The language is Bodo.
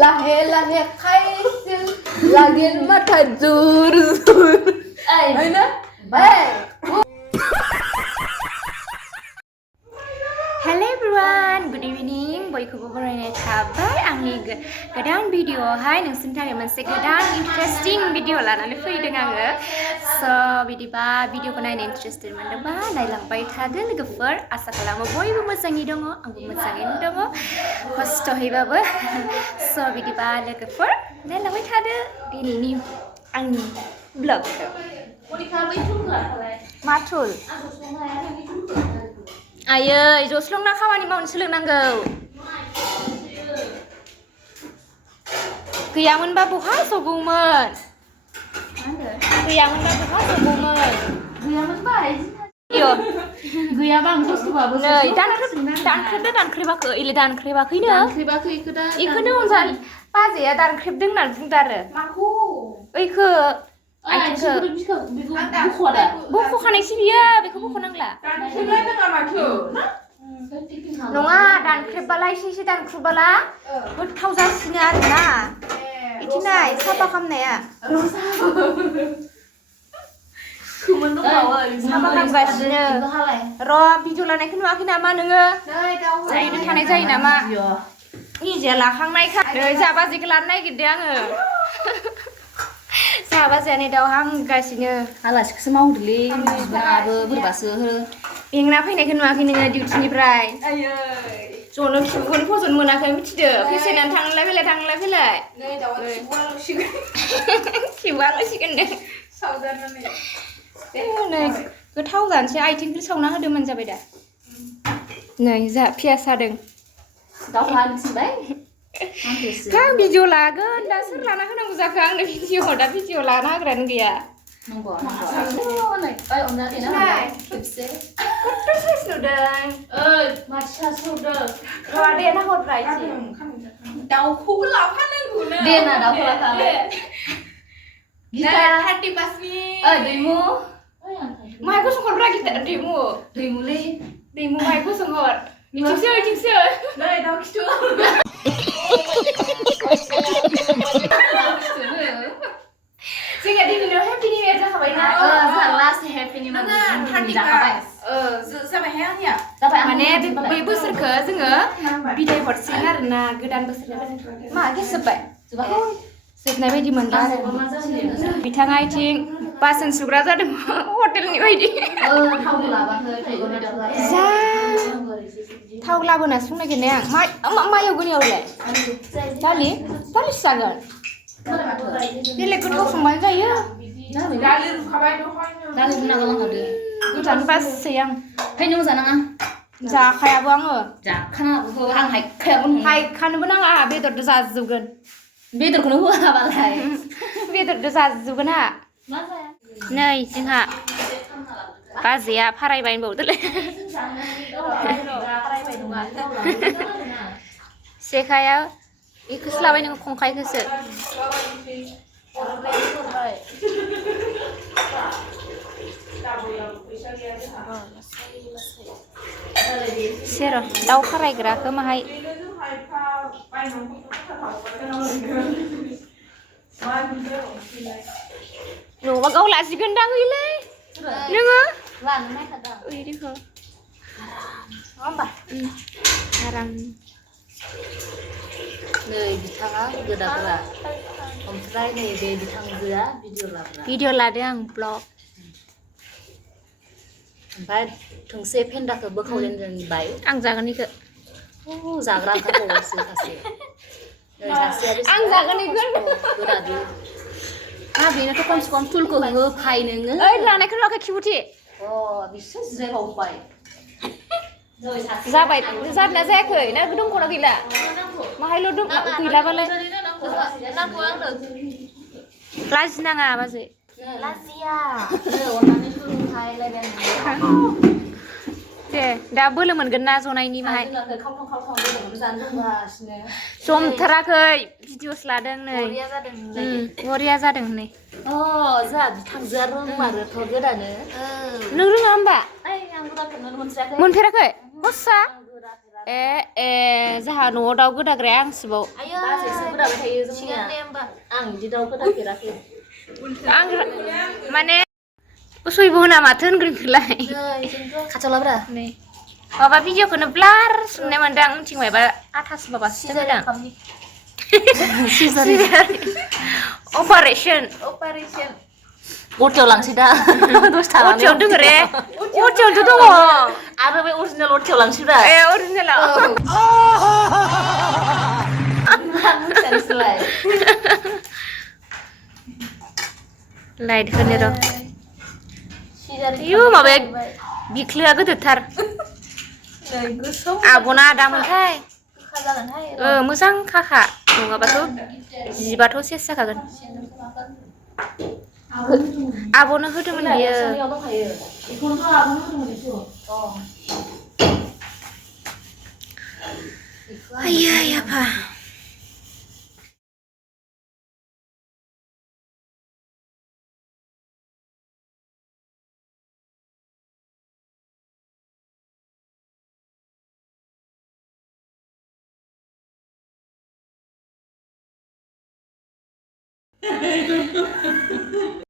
lahe lahe kaisin lagin mata zur zur aina bye. Hello everyone, good evening. बयखौबो बरायनाय थाबाय आंनि गोदान भिडिअआवहाय नोंसोरनि थाखाय मोनसे गोदान इन्टारेस्टिं भिडिअ लानानै फैदों आङो। स' बिदिबा भिडिअखौ नायनो इन्टारेस्टेड मोनदोंबा नायलांबाय थादो लोगोफोर। आसा खालामो बयबो मोजाङै दङ, आंबो मोजाङैनो दङ खस्थ'हैबाबो। स' बिदिबा लोगोफोर नायलांबाय थादो दिनैनि आंनि ब्लगखौ। माथुल आयै जस्लंना खामानि मावनो सोलोंनांगौ। गैयामोनबा बहा जगौमोन, गैयामोनबा बहा जगौमोन, गैयाबा आं खस्थ'बाबो नै दानख्रेबाखै इले दानख्रेबाखैनो इखौनो अनजा बाजैया दानख्रेबदों होननानै बुंदों आरो माखौ ओइखो आइथिंखौ बख'खानायसो बियो, बेखौ बख'नांला नङा दानख्रेबबालाय एसे दानख्रेबबाला गोथाव जासिनो आरोना इथिंनाय साफा खालामनाया साफा खालामगासिनो र' भिडिअ लानायखौ नुवाखै नामा नोङो? जायैनो थानाय जायो नामा? निजेया लाखांनायखा नै जा बाजैखौ लानो नागिरदों आङो। जा बाजैयानो दाउ हांगासिनो आलासिखौसो मावदोलै बिबाराबो बोरैबासो बेंना फैनायखौ नुवाखै नोङो डिउटिनिफ्राय? जनो खिबुखौनो फज'नो मोनाखै मिथिदो, फेसेनानै थांलाय फैलाय थांलाय फैलाय खिबुआल'सिगोन दे नै गोथाव जानोसै आइथिंखौ सावना होदोंमोन जाबाय दा नै जा पियास हादों आं भिडिअ लागोन दा सोर लाना होनांगौ जाखो आंनो भिडिअ दा भिडिअ लाना होग्रायानो गैया। दाउखौबो लाफानांगौनो दे ना दाउखौ लाफा 35 दैमु माइखौ संहरब्रा गिटार दैमु माइखौ संहर इथिंसो नै दाउ खिथु जोंहा दिनैनो हेपि निउ इयार जाखाबायना जोंहा लास्ट हेपि निउ इयार जाखाबाय जाबायहाय आंनिया जाबाय माने बे बोसोरखौ जोङो बिदाय हरसिगोन आरोना गोदान बोसोरनि मा गेसजोब्बाय जोबनाय बायदि मोनला आरो बिथाङा आइथिं बासन सुग्रा जादों हटेलनि बायदि जा थाव लाबोना संनो नागिरनाय आं मायाव गोनियावलाय दालिसो जागोन बेलेग गोथाव संबानो जायो दालि रुखाबाय दालि रुना गालांखादो गोजान बासै आं फैनो जानाङा जाखायाबो आङो जाखानाबो आं हायखानोबो नाङा बेदरजों जाजोबगोन बेदरखौनो होआबालाय बेदरजों जाजोबगोन हा नै जोंहा बाजैया फारायबाय होनबावदोलै सेखाया बेखौसो लाबाय नोङो खंखायखौसो सेर दाउ फारायग्राखौ माहाय नङाबा गाव लासिगोनदां ओइलै नोङो ओइदिखौ आराम नै बिथाङा गोदाग्रा ओमफ्राय नै बे बिथांजोआ भिडिअ लादों आं ब्लग ओमफ्राय थोंसे फेन्दाखौ बोखावलेन दोनबाय आं जागोन इखौ जाग्रा ओंखारबावोसो सासे आं जागोन इखौ गोदादो बेनोथ' खमसे खम फुलखौ होफाय नोङो ओइ लानायखौ नुवाखै खिबुथि बिसोर जिरायबावबाय जाबाय जादोंना जायाखै ना दंख'ना गैला माहायल' दं गैलाबालाय लाजिनाङा बाजै लाजिया दे दा बोलो मोनगोन ना जनायनि माहाय जमथाराखै भिडिअस लादों नै बरिया जादों नै जोंहा बिथांजोआ रोंमारोथ' गोदानो नों रोङा होमबा आं गोदानखौनो मोनफेराखै मोनफेराखै हस्सा जाहा न'आव दाउ गोदाग्राया आंसोबाव बाजैसो गोदाबाय थायो जोंनिया आं बिदि दाउ गोदाफेराखै आं माने उसयबो होना माथो होनग्रो नोंलाय खाथियाव लाब्रा नै माबा भिडिअखौनो ब्लार सुनाय मोनदों आं उनथिं माबा आथास माबासो होदों अपारेसन अटियाव लांसै दा दसे थानानै अटियाव दङ रे अटियावथ' दङ आरो बे अरिजिनेल अटियाव लांसैब्रा अरिजिनेलाव मिथियानोसैलाय लाइट होनो र' आयु माबाया बिख्लोआ गोदोरथार आब'ना आदामोनथाय मोजां खाखा नङाबाथ' जिबाथ' सेस जाखागोन आब'नो होदोंमोन बियो आयै आफा